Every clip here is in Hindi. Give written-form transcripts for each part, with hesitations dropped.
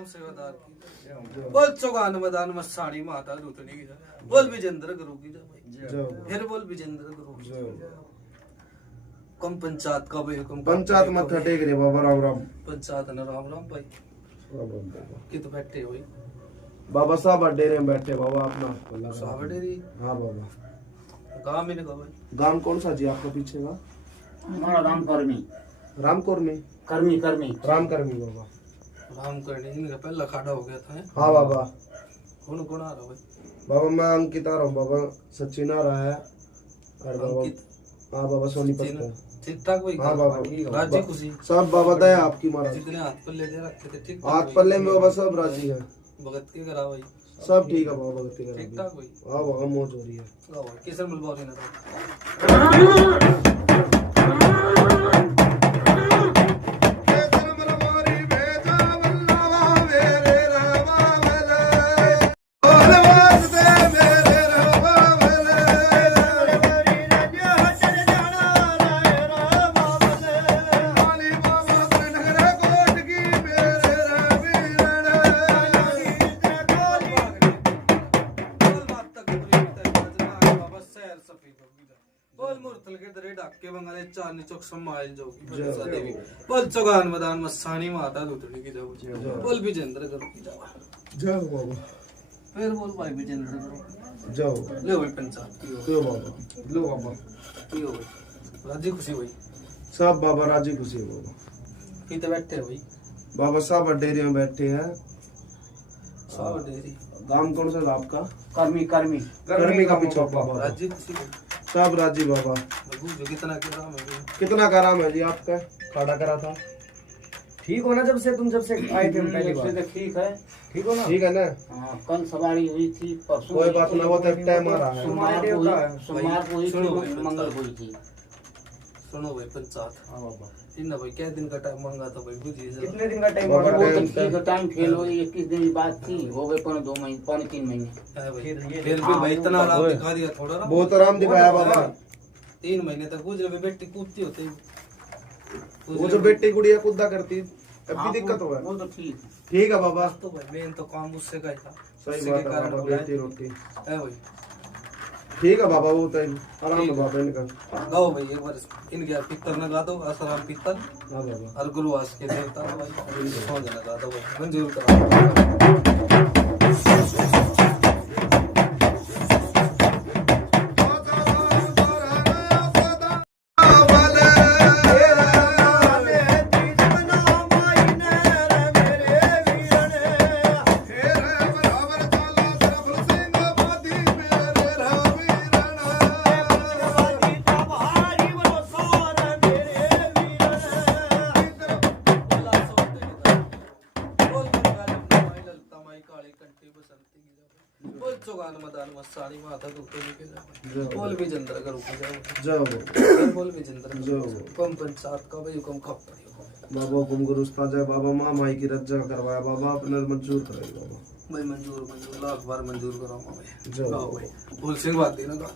राम सेवादार की बोल चौगान मैदान मस्तानी माता दूतनी की बोल विजेंद्र गुरु की फिर बोल विजेंद्र गुरु की कम पंचायत का भाई कम पंचायत मत्था टेक रे बाबा राम राम पंचायत न राम राम भाई कित बैठे हुई बाबा साहब डेरे में बैठे बाबा अपना साहब डेरी हाँ बाबा गांव में कहा भाई गांव कौन सा जी आपका पीछे का हमारा राम कर्मी राम कर्मी कर्मी कर्मी राम कर्मी बाबा राम करने इनका पहला खाड़ा हो गया था हाँ बाबा कौन कौन आ रहा भाई बाबा मैं अंकित आ रहा हूँ बाबा सचिन आ रहा है और बाबा हाँ बाबा सोनीपत का ठीक ठाक भाई हाँ बाबा राजी खुशी सब बाबा दया आपकी महाराज जितने हाथ पल्ले दे रखे थे ठीक हाथ पल्ले में बाबा सब राजी है भगत के करा भाई सब ठीक है बाबा भक्ति ठीक करा ठाक भाई हाँ बाबा मौज हो रही है किसर मिलवा रहे ना बोल चौगान मैदान मस्तानी माता दूतनी की जाओ बोल विजेंद्र गुरु की जाओ जाओ बाबा फिर बोल भाई विजेंद्र गुरु जाओ ले भाई पंचायत की लो बाबा लो बाबा की हो भाई राजी खुशी भाई सब बाबा राजी खुशी है बाबा किते बैठे हो भाई बाबा साहब डेरे में बैठे हैं साहब डेरी गांव कौन सा था आपका कर्मी कर्मी कर्मी का पीछा बाबा राजी खुशी भाई सब राजी बाबा बाबू जो कितना के राम है भाई कितना का आराम है जी आपका खाड़ा करा था ठीक हो ना जब से आए थे पहली बार तो ठीक है ठीक हो ना ठीक है ना हाँ कल सवारी हुई थी परसों कोई बात ना वो तो टाइम आ रहा है सोमवार को हुई थी मंगल को हुई थी सुनो भाई पंचायत हाँ बाबा इन भाई क्या दिन का टाइम मांगा था भाई बुझिए कितने दिन का टाइम बाबा वो तो टाइम ठीक है टाइम फेल हो 21 दिन की बात थी हो गए 2 महीने 3 महीने फिर भी भाई इतना आराम दिखा दिया थोड़ा ना बहुत आराम दिखाया बाबा 3 महीने तक गुजरे में बेटी कूदती होती वो जो बेटी गुड़िया कूदा करती अभी दिक्कत हो वो तो ठीक ठीक है बाबा तो भाई मेन तो काम उससे का ही था सही उसी बात के है कारण बाबा बुलाया बेटी रोटी है भाई ठीक है बाबा वो तो आराम है बाबा इनका गाओ भाई एक बार इनके पित्तर न गा दो आसाराम पित्तर हाँ बाबा और गुरुवास के देवता भाई इनको समझ न गा दो भाई मंजूर करा चौगान मैदान मस्तानी माता दूतनी के जाओ बोल विजेंद्र गुरु की जाओ बोल विजेंद्र कम पंचायत का भाई कम खप बाबा हुकुम गुरु उस्ताद है बाबा माँ माई की रज्जा करवाया बाबा अपने मंजूर करेगा बाबा भाई मंजूर लाख बार मंजूर कराऊंगा भाई जाओ भाई बोल सिंह बात देना गा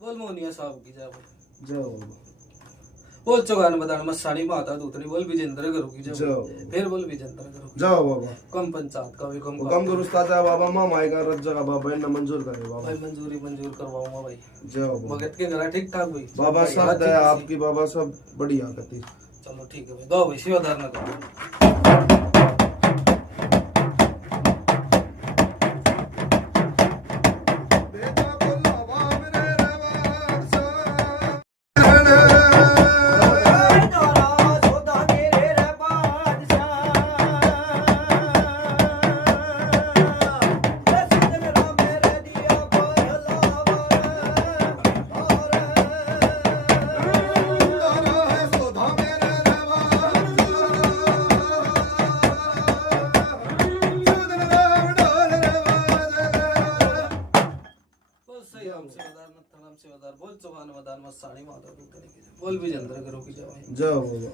बोल मोनिया साहब की जाओ जाओ बोल चौगान मैदान मस्तानी माता दूतनी बोल विजेंद्र गुरु की जाओ जाओ फिर बोल विजेंद्र गुरु की जाओ बाबा कम पंचायत का भी कम हुकुम गुरु उस्ताद है बाबा माँ माई का रज्जा का बाबा इन्हें मंजूर करे बाबा भाई मंजूर करवाऊंगा भाई जाओ बाबा भगत के घर ठीक ठाक भाई बाबा सब दया आपकी बाबा सब बढ़िया करती चलो ठीक है भाई गाओ भाई सेवादार ना करो है राम सेवादार नथराम सेवादार बोल चौहान मदान मस्तानी माता दूतने की जय बोल विजेंद्र करो की जय भाई जय बाबा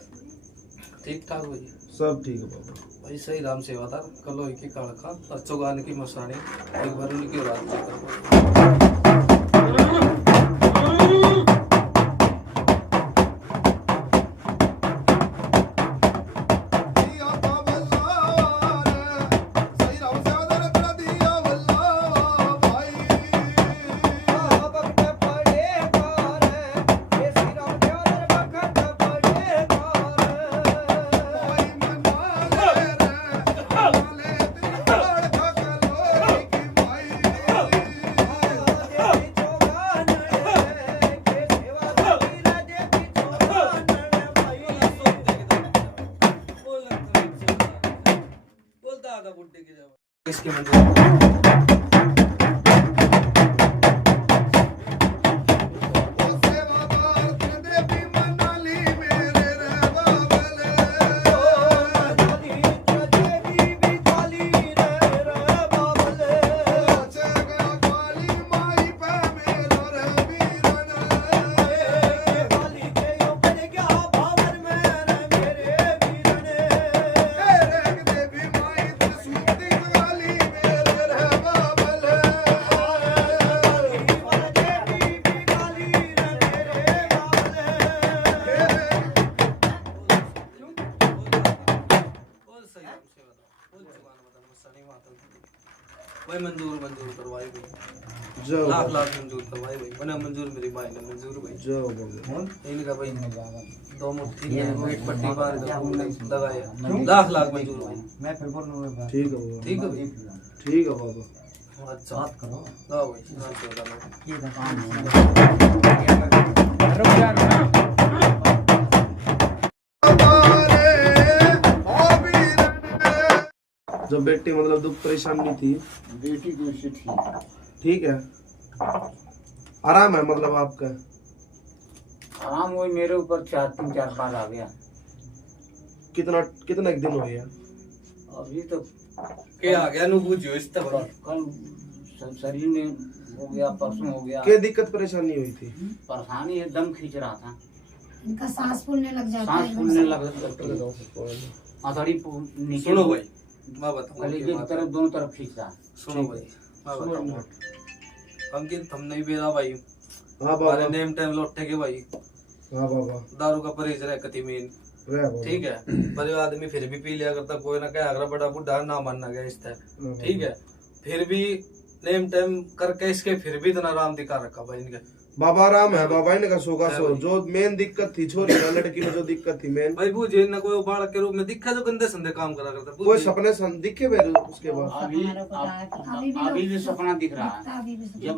ठीक ठाक भाई सब ठीक है बाबा भाई सही राम सेवादार कलोई की काड़खा और चौगान की मसानी एक बार उनकी रात बोलता आगा बुड्ढे की जय इसके मंदिर भाई मंजूर करवाई भाई जय लाख बाबा लाख मंजूर करवाई भाई बना मंजूर मेरी माई ने मंजूर भाई जय बाबा इनका भाई दो मुट्ठी एक पट्टी बार लगाया लाख लाख मंजूर भाई मैं फिर बोलूंगा ठीक है बाबा ठीक है भाई ठीक है बाबा अच्छा बात करो लाओ भाई नाम से बताना ये काम रुक जाना जब बेटी मतलब दुख परेशानी थी बेटी को इससे ठीक ठीक है आराम है मतलब आपका आराम वही मेरे ऊपर 3-4 बार आ गया। कितना कितना एक दिन हो गया अभी तो के आ गया नु बुझियो इस तक कल शरीर में हो गया, परसों हो गया। क्या दिक्कत परेशानी हुई थी परेशानी है, दम खींच रहा था, इनका सांस फूलने लग जाता सांस है फूलने लग हथौड़ी नीचे सुनो भाई मैं बताऊंगा कलेजे की की बात तरफ दोनों तरफ खींच रहा। सुनो भाई मैं बताऊंगा अंकित हम नहीं बेरा भाई हाँ हमारे बाबा नेम टाइम लौटे के भाई हाँ बाबा दारू का परहेज रहे कति मेन रहे बाबा ठीक है पर वो आदमी फिर भी पी लिया करता कोई ना कहे अगर बड़ा बुढ़ा ना मानना गया इस तरह ठीक है फिर भी नेम टाइम करके इसके फिर भी इतना आराम दिखा रखा भाई इनके बाबा आराम है बाबा इनका सोगा सो जो मेन दिक्कत थी छोरी का लड़की में जो दिक्कत थी मेन भाई बूझे ना कोई बालक के रूप में दिखा जो गंदे संदे काम करा करता कोई बूझे। सपने दिखे मेरे उसके बाद अभी अभी भी सपना दिख रहा है। जब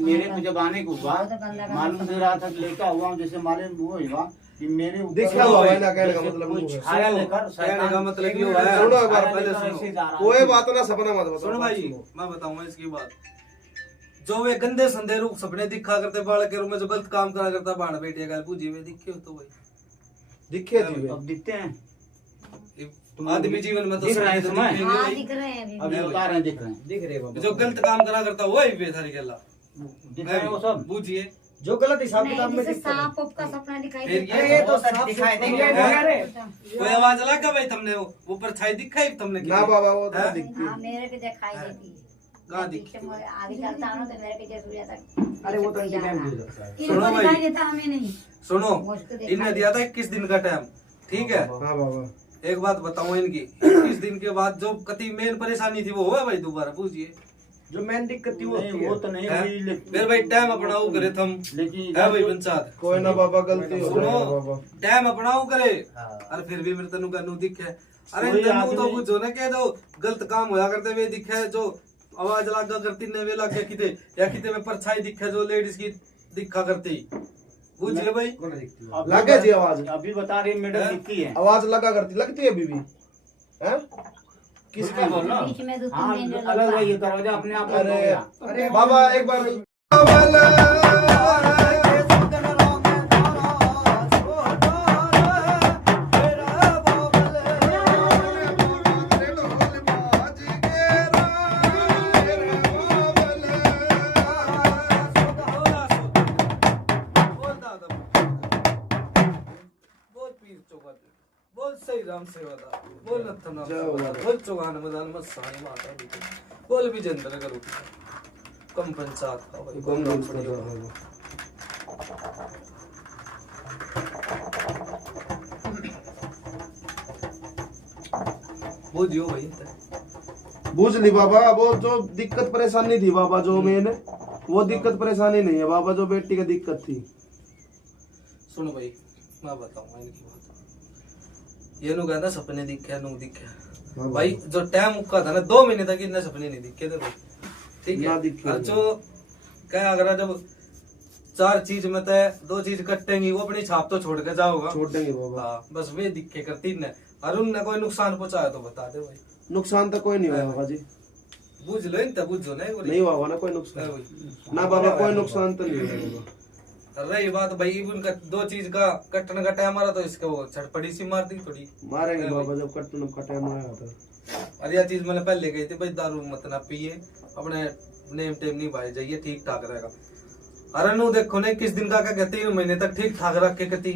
मेरे को जब आने को हुआ मालूम दे रहा था कि लेकर हुआ हूं, जैसे मालूम वो हुआ कि मेरे ऊपर दिखा हुआ है ना कहने का जैसे मतलब कोई वो है। छाया लेकर कहने का मतलब एक ये मिनट है सुनो एक बार छाया पहले लेकर सुनो। ऐसे जा रहा है। कोई बात ना सपना मत बताओ सुनो भाई मैं बताऊंगा इसकी बात जो वे गंदे संदे रूप सपने दिखा करते बालक के रूप में जो गलत काम करा करता बाण बेटिया का बूझे वे दिखे हो तो भाई दिखे थी वे अब दिखते हैं, आदमी जीवन में तो दिख रहा है सभी तो समय? दिखेंगे हाँ भाई। दिख रहे हैं अभी अभी बता रहे हैं, दिख रहे हैं, दिख रहे बाबा जो गलत काम करा करता वही वे थारी गला दिख रहे हैं वो सब। बूझिए जो गलत हिसाब किताब नहीं में जैसे दिखता है। सांप उप का सपना दिखाई फिर देता ये है तो सब दिखाई देंगे कोई आवाज लगा भाई तुमने ऊपर छाई दिखाई तुमने ना बाबा वो तो हाँ? दिखती हाँ मेरे को दिखाई देती है कहाँ पीछे दिखती मोड़ आगे चलता हूँ तो मेरे पीछे सूर्य तक अरे वो तो पीछे टाइम जाता। हो जाता है। सुनो इनको भाई। दिखाई देता हमें नहीं सुनो मुझको दिखाई इनने दिया था 21 दिन का टाइम ठीक है हाँ बाबा एक बात बताऊं इनकी 21 दिन के बाद जो कति मेन परेशानी थी वो हुआ भाई दोबारा पूछिए जो मेन दिक्कत थी वो नहीं, होती वो है। तो नहीं हैं? हुई, लेकिन फिर भाई टाइम अपनाऊ करे थम लेकिन है भाई पंचायत कोई ना बाबा गलती हो सुनो जाएगा बाबा टाइम अपनाऊ करे हाँ। अरे फिर भी मेरे तनु का नु दिखे अरे कोई तनु तो आदमी- बुझो ना के जो गलत काम होया करते वे दिखे जो आवाज लगा करती ने वे लगे किते या किते में परछाई दिखे जो लेडीज की दिखा करती बुझिए भाई कौन दिखती है? अभी लगे जी आवाज अभी बता रही मैडम हैं? दिखती है। आवाज लगा करती लगती है अभी भी हैं किसकी हाँ, बोलो। बीच में दो हाँ, तीन दिन अलग है, ये दरवाजा अपने आप बंद हो अरे गया। अरे बाबा एक बार नाम सेवादार बोल नत्थ नाम सेवादार बोल चौगान मदान मत साई माता दी बोल विजेंद्र करो कम पंचायत का भाई कम नाम पड़ियो वो दियो भाई बुझ ली बाबा। वो जो दिक्कत परेशानी थी बाबा जो मैंने, वो दिक्कत परेशानी नहीं है बाबा, जो बेटी की दिक्कत थी। सुनो भाई मैं बताऊंगा इनकी बात। ये नु कहता सपने दिखे नु दिखे भाई, जो टाइम का था ना 2 महीने तक इतने सपने नहीं दिखे थे भाई, ठीक है। और जो क्या अगर जब 4 चीज में तय 2 चीज कटेंगी, वो अपनी छाप तो छोड़ के जाओगा, छोड़ देंगे बाबा। हाँ बस वे दिखे करती न, और उनने कोई नुकसान पहुंचाया तो बता दे भाई। नुकसान तो कोई नहीं हुआ बाबा जी, बुझ लो इन बुझो नहीं हुआ ना कोई नुकसान ना बाबा, कोई नुकसान तो नहीं हुआ बाबा। रही बात भाई उनका 2 चीज का कटने का टाइम आ रहा, तो इसके वो छटपड़ी सी मार दी थोड़ी, मारेंगे बाबा जब कटने का टाइम आया था। और यह चीज मैंने पहले कही थी भाई, दारू मत ना पिए, अपने नेम टेम नहीं भाई जाइए, ठीक ठाक रहेगा। अरे नु देखो ने किस दिन का क्या 3 महीने तक ठीक ठाक रख के कती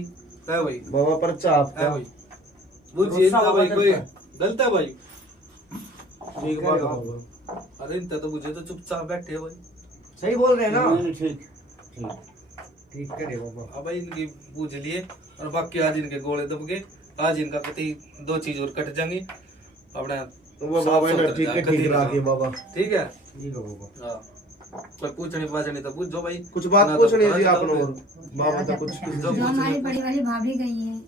है भाई बाबा पर चाप है भाई, बुझिए ना भाई कोई गलत है भाई, ठीक बात है बाबा। अरे इनका तो मुझे तो चुपचाप बैठे है भाई, सही बोल रहे हैं ना, ठीक ठीक ठीक करे बाबा। अब भाई इनकी पूछ लिए, और बाकी आज इनके गोले दब गए, आज इनका कति 2 चीज और कट जाएंगी अपने वो बाबा ने ठीक है, ठीक रहा के बाबा, ठीक है। ठीक है बाबा। हाँ कोई पूछने पाछनी तो पूछ जो भाई, कुछ बात पूछनी है जी आप लोगों को बाबा तो कुछ जो हमारी बड़ी वाली भाभी गई है,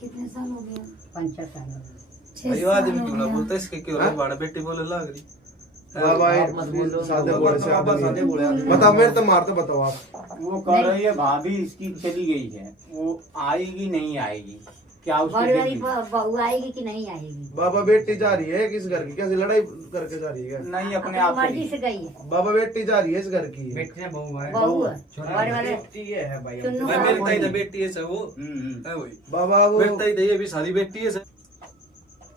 कितने साल हो गए? 5 साल हो गए। भाई आदमी क्यों ना बोलता इसके क्यों रे बाड़ा बेटी बोले लाग रही बाबा सादे बोले से सादे बोले बताओ, मेरे तो मारते बताओ आप। वो कह रही है भाभी इसकी चली गई है, वो आएगी नहीं आएगी, क्या उसकी बड़ी वाली बेटी? बहू आएगी कि नहीं आएगी? बाबा बेटी जा रही है किस घर की, कैसे लड़ाई करके जा रही है? नहीं अपने अपनी आप से मर्जी ही। से गई है। बाबा बेटी जा रही है इस घर की। बेटी है बहू है, बहू है बड़े वाले बेटी है भाई। चुन्नू भाई मेरी ताई का तो बेटी है सर वो है वही, बाबा वो मेरी ताई तो ये भी सारी बेटी है सर,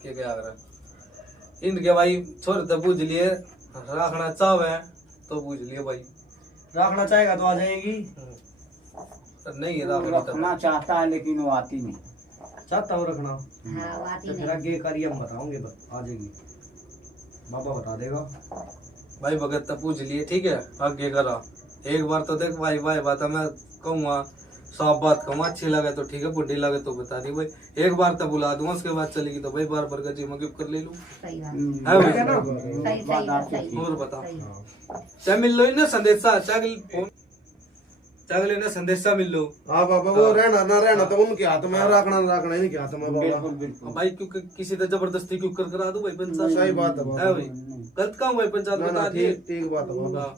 क्या कर रहा इनके भाई छोर तो पूछ लिए, रखना चाहे तो पूछ लिए भाई, रखना चाहेगा तो आ जाएगी, नहीं है वो रखना रखना चाहता है लेकिन वो आती नहीं। चाहता हूँ रखना हाँ वो आती तो फिर नहीं। आगे करिए हम बताओगे, आ जाएगी बाबा बता देगा। भाई भगत तो पूछ लिए, ठीक है आगे करा एक बार तो देख भाई भाई बात मैं कहूँगा, साफ बात कहूँगा, अच्छी लगे तो ठीक है, बुढ़ी लगे तो बता दी भाई, एक बार तो बुला दूंगा, उसके बाद चलेगी तो भाई बार बार का जी मैं गिफ्ट कर ले लूँ, सही बात है भाई है ना? सही सही बात सही और बता सही। चाहे मिल लो ना संदेशा, चाहे ना संदेशा मिल लो हाँ बाबा वो रहना ना रहना तो उनके हाथ में, रखना रखना इनके हाथ में बाबा। बिल्कुल बिल्कुल भाई क्योंकि किसी तो जबरदस्ती क्यों कर करा दो भाई पंचायत, सही बात है है बाबा। भाई गलत काम भाई पंचायत ना बता ना दिए। ठीक ठीक बात है बाबा। हाँ।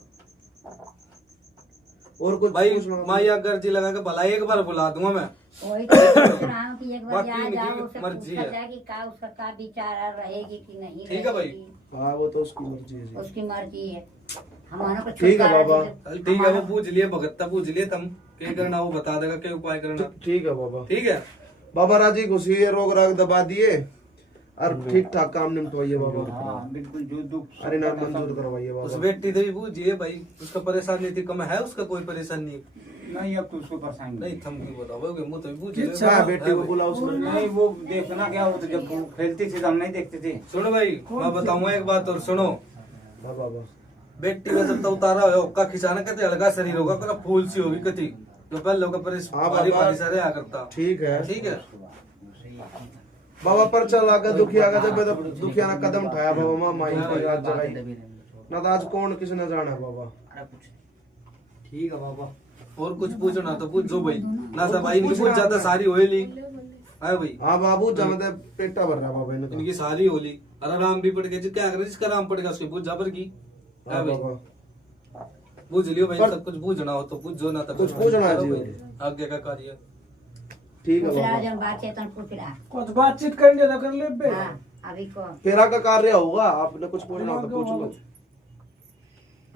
और कुछ भाई पूछना? माया गर्जी लगा के भला एक बार बुला दूंगा मैं, वही तो सोच रहा हूँ कि एक बार बाकी यहाँ इनकी जाओ उससे मर्जी पूछा है। जाए कि का उसका का विचार रहेगी कि नहीं ठीक है भाई। रहेगी। हाँ वो तो उसकी मर्जी है जी। उसकी मर्जी है, हमारा को ठीक है छुटकारा बाबा। दे दे। चल ठीक है वो पूछ लिए भगत पूछ लिए, तुम क्या करना वो बता देगा, क्या उपाय करना, ठीक है बाबा। ठीक है। बाबा राजी खुशी है, रोग राग दबा दिए और ठीक ठाक काम निपटवाइए बाबा। हाँ बिल्कुल जो दुख अरे नाम मंजूर करवाइए उस बाबा। बेटी तो भी पूछिए भाई, उसका परेशानी थी कम है, उसका कोई परेशानी नहीं, नहीं, अब तो उसको परेशानी नहीं थम क्यों बताओगे, मुँह तो भी पूछिए। अच्छा बेटी को बुलाओ उसमें। नहीं, वो देखना क्या, वो तो जब वो खेलती थी तो हम नहीं देखते थे। सुनो भाई मैं बताऊंगा एक बात और सुनो, हाँ बाबा। बेटी का जब तक उतारा हो का खिंचाना कहते हल्का शरीर होगा, करा फूल सी होगी कति, जो पहले लोग हाँ भारी बाबा। भारी सारे आ करता, ठीक है ठीक है। बाबा पर चल आकर दुखिया का जब दुखिया ने कदम उठाया बाबा माँ माई की आज जगाई ना तो आज कौन किसने जाना है बाबा। ठीक है बाबा। और कुछ पूछना तो पूछो भाई, ना तो भाई इनकी पूछ जाता सारी होली है भाई, हाँ बाबू जमते पेटा भर रहा बाबा इनका। इनकी सारी होली, अरे राम भी पड़ गए, क्या करे जिसका राम पड़ेगा उसकी पूछ जाबर की है हाँ भाई, बाबा। पूछ लियो भाई, पर- सब कुछ पूछना हो तो पूछो, ना तो कुछ पूछना करो जी। भाई, आगे का कार्य ठीक है पूछ रहा बाबा। जब बात चेतन पूछ रहा। कुछ बातचीत करने तो कर ले बे। हाँ अभी को तेरा का कार्य होगा, आपने कुछ पूछना हो तो पूछ लो।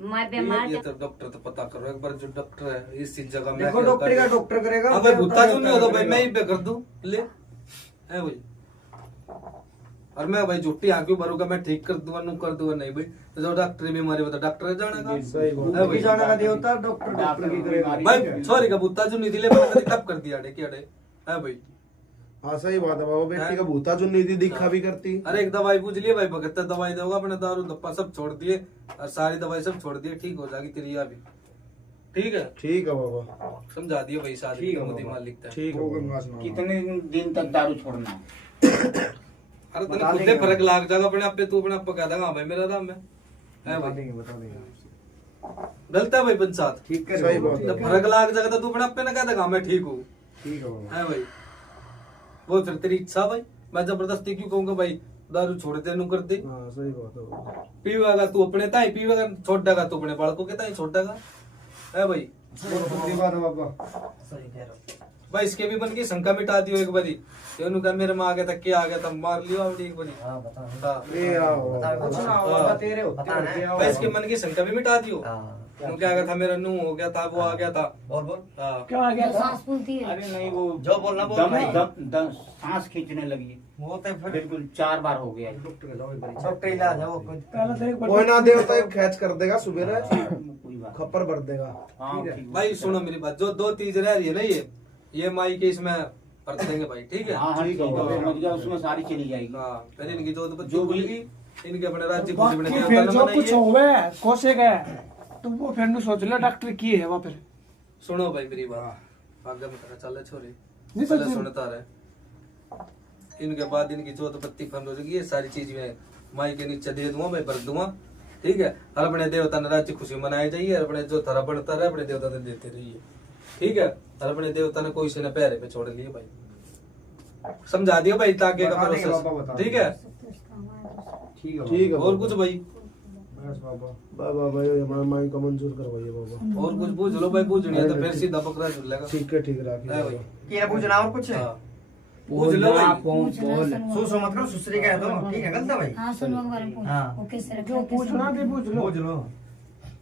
मैं बीमार ये तो डॉक्टर तो पता करो एक बार, जो डॉक्टर है इस चीज जगह में देखो डॉक्टर का डॉक्टर करेगा। अब भाई भुत्ता जो नहीं होता भाई मैं ही पे कर दूं ले है भाई, और मैं भाई झूठी आंखों भरूंगा मैं ठीक कर दूंगा नु कर दूंगा नहीं भाई, तो जो डॉक्टर बीमारी बता डॉक्टर जाने का सही बात है भाई, जाने का देवता डॉक्टर डॉक्टर की करेगा। भाई सॉरी का भुत्ता जो नहीं दिले मैंने तब कर दिया अड़े क्या अड़े है भाई, हाँ सही बात है बाबा, बेटी का भूता जो नहीं थी दिखा भी करती। अरे एक दवाई पूछ लिए भाई, 72 दवाई दोगा, अपने दारू धप्पा सब छोड़ दिए और सारी दवाई सब छोड़ दिए, ठीक हो जाएगी तेरी या भी। ठीक है ठीक है बाबा, समझा दिए भाई, शादी ठीक है मोदी बाबा। माल लिखता है। ठीक है। कितने दिन तक दारू छोड़ना है? अरे तेरे खुद से फर्क लाग जाएगा अपने आप पे, तू अपने आप को कह देगा हाँ भाई मेरा नाम है बता भाई। देंगे गलत है भाई पंचायत, ठीक है सही बात जब फर्क लाग जाएगा तो तू अपने आप पे ना कह देगा मैं ठीक हूँ, ठीक है बाबा। है भाई। वो फिर तेरी इच्छा भाई, मैं जबरदस्ती क्यों कहूंगा भाई दारू छोड़ दे नू कर दे। हाँ सही बात है बाबा। पीवेगा तू अपने ताई पीवेगा, छोड़ देगा तू अपने बालकों के ताई छोड़ देगा, है भाई। सही बात है बाबा। भाई इसके भी मन की शंका मिटा दियो एक बारी, कहा मेरे में आ गया था क्या आ गया था, मार लियो आप एक बारी। हाँ ए आओ बाबा तेरे होते भाई इसके मन की शंका भी मिटा दियो, क्योंकि आ गया था मेरा नू हो गया था, वो आ गया था। हाँ। क्या आ गया सांस फूलती है। अरे नहीं, वो जो बोलना बोल दम भाई। दम दम सांस खींचने लगी, वो तो फिर बिल्कुल 4 बार हो गया है। डॉक्टर इलाज है वो कोई ना देवता एक खैच कर देगा सुबह कोई बात खप्पर भर देगा। हाँ, ठीक भाई सुनो मेरी बात, जो 2 चीज रह रही है ना ये माई के इसमें परत देंगे भाई, ठीक है। हाँ हाँ ठीक है, समझ गया, उसमें सारी चली जाएगी। हाँ फिर इनकी जो जो बोलेगी इनके अपने राज्य खुशी बने बाकी फिर जो कुछ होवे कोसे गए तो वो फिर नु सोच ले डॉक्टर की है वहां फिर। सुनो भाई मेरी बात, आगे बता चल छोरे नहीं पहले सच सुनता रहे। इनके बाद इनकी जोत बत्ती खंड हो जाएगी, ये सारी चीज में माई के नीचे दे दूंगा मैं, भर दूंगा, ठीक है। और अपने देवता ने राज्य खुशी मनाई जाइए, और अपने जो थरा बढ़ता रहे अपने देवता ने देते रहिए, ठीक है। और अपने देवता ने कोई से न पैरे पे छोड़ लिए भाई, समझा दिया भाई ताकि का बता देंगे प्रोसेस, बाबा, बता ठीक है। ठीक है ठीक है और कुछ भाई, बस बाबा। बाबा भाई हमारे माई को मंजूर करवाइए बाबा। और कुछ पूछ लो भाई, पूछनी है तो फिर सीधा बकरा झूलेगा, ठीक है, ठीक राखिए है भाई। बाबा। ये पूछना और कुछ है? हाँ। पूछ लो भाई, सो मत करो, सुसरी कह दो, ठीक है गलत है भाई। हाँ सुनो के बारे में पूछ। हाँ। वो कैसे रखा जो है, कैसे पूछना भी पूछ लो। पूछ लो।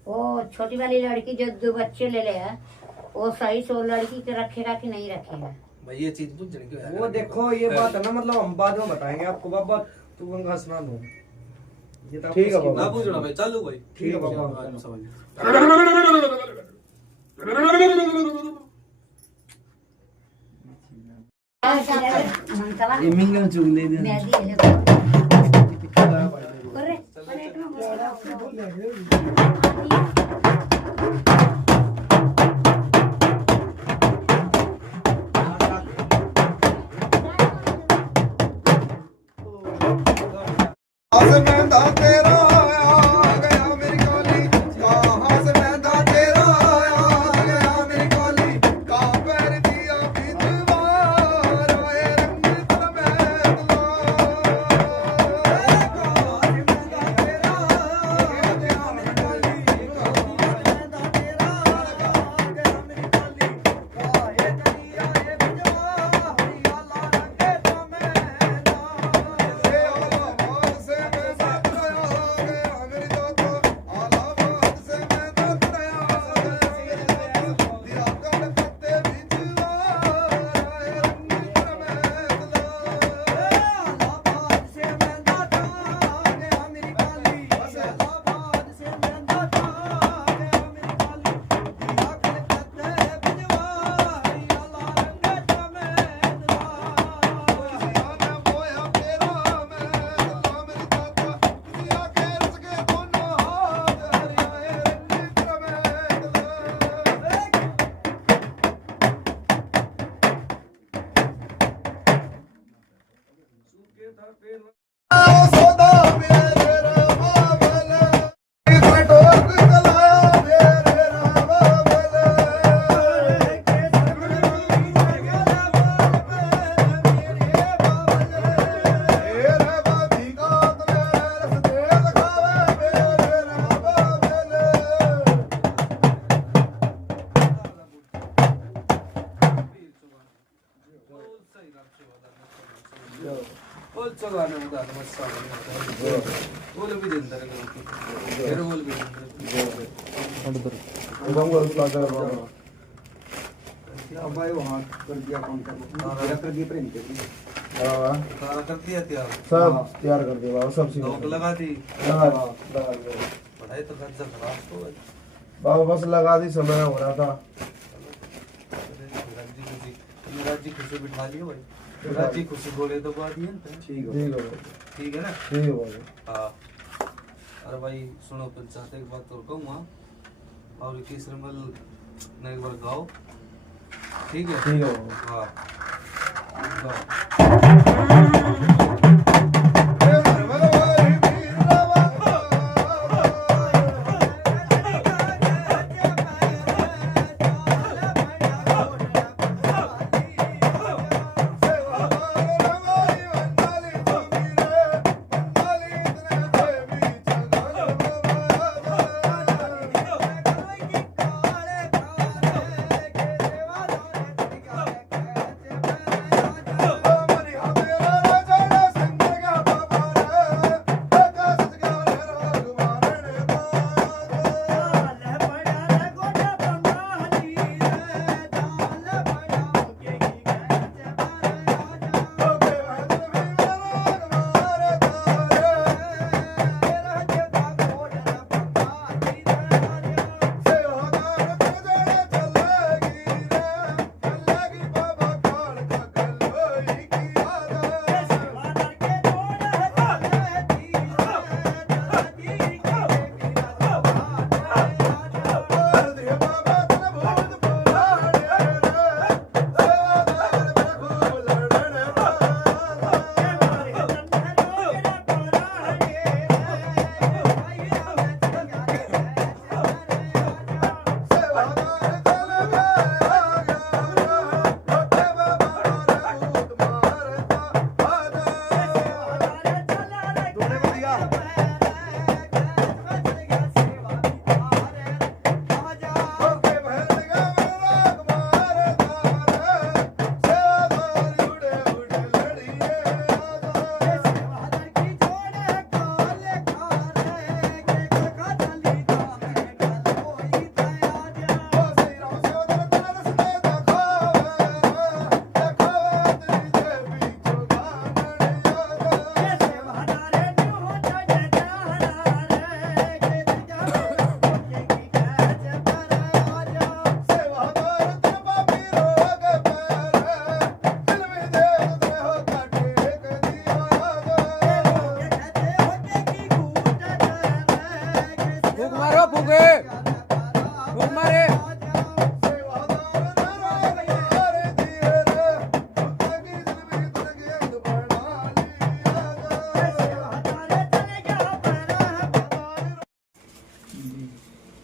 वो छोटी वाली लड़की जो 2 बच्चे ले ले है, वो सही से वो लड़की के रखेगा कि नहीं रखेगा? भाई ये चीज पूछने क्यों है? वो देखो ये बात है ना, मतलब हम बाद में बताएंगे आपको बाबा, तू गंगा स्नान हो। ये तो ठीक है आपको बाबा। ना पूछना भाई, चालू भाई, ठीक है बाबा। हाँ, समझ गया। मेहंदी है, आसमां तेरा आ गया मेरी काली, कहाँ से मैदा तेरा आ गया मेरी काली, कहाँ पैर दिया बीतवार आए रंग तेरा मैदला, कहाँ से मैदा तेरा आ गया मेरी काली, कहाँ मैदा तेरा आ गया मेरी काली, कहाँ ये दरिया ये बिजवा हरियाला रंगे तो मैदा से आलाबाद से मैं सतराया गया मेरी दोतो, आलाबाद से मैं सतराया गया मेरी दोतो, दिया कर पत्ते बिजवा आए रंग तेरा मैदला, आलाबाद से मैं दाता गया मेरी काली, आलाबाद से मैं दाता गया मेरी काली, दिया कर पत्ते बिजवा हरियाला रंगे तो मैदला, किसिया ने बोया तेरा मैदला मेरी दाता, किसिया के रस के दोनों हाथ हरियाए रंग तेरा मैदला। सोदा मेरे रावल किसे टोक गलाया मेरे रावल किसे गला मेरे बावल मेरे बाधी का रस्ते दिखावे मेरे रावल बोल चलो आने मुझे आने मत सामने बोल भी दिन तक फिर बोल भी अब भाई वहाँ कर दिया काम कर दिया प्रेम के लिए। सारा कर दिया त्यार, सब तैयार कर दे बाबा, सब नौक लगा दी, लगा दे पढ़ाई तो खर्चा खराब तो है। बाबा, बस लगा दी, समय हो रहा था। राज्य खुशी बिठा लियो भाई, राजी खुशी बोले तो बात ये ना। ठीक है बाबा, ठीक है ना। ठीक है बाबा। हाँ अरे भाई सुनो पंचायत एक बात और कहूँगा और केसर मल ने एक बार गाओ ठीक है। ठीक है बाबा। हाँ गाओ।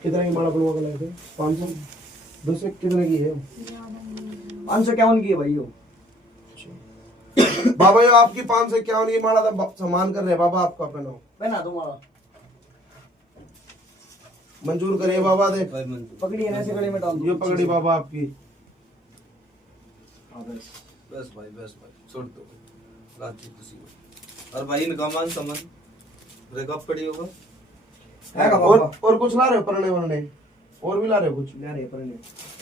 कितने की माला बनवा के लाए थे? 500 200 कितने की है? 551 की है भाई वो। बाबा ये आपकी 551 की माला था सम्मान कर रहे हैं बाबा आपका पहनाओ पहना दो माला। मंजूर करिए बाबा दे भाई मंजूर पगड़ी है ना, ऐसे गले में डाल दो। ये पगड़ी बाबा आपकी। हाँ बस। बस भाई छोड़ दो राजी खुशी हो। और भाई इनका मान सम्मान ब्रेकअप पड़ी होगा है का बाबा? और कुछ ला रहे हो परने वरने और भी ला रहे हो कुछ? ले रहे परने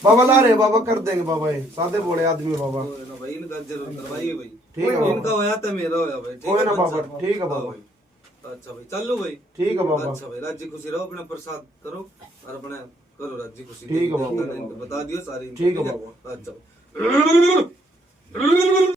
बाबा ला रहे हो बाबा, कर देंगे बाबा, ये सादे बोले आदमी बाबा। तो ना भाई इनका जरूर करवाइए भाई। ठीक है बाबा। इनका होया तो मेरा होया भाई। ठीक होया ना बच्चा? बाबा, ठीक है बाबा। हाँ, अच्छा भाई चलो भाई। ठीक है बाबा। अच्छा भाई राजी खुशी रहो, अपना प्रसाद करो और अपना करो राजी खुशी। ठीक है बाबा। बता दियो सारी। ठीक है बाबा। अच्छा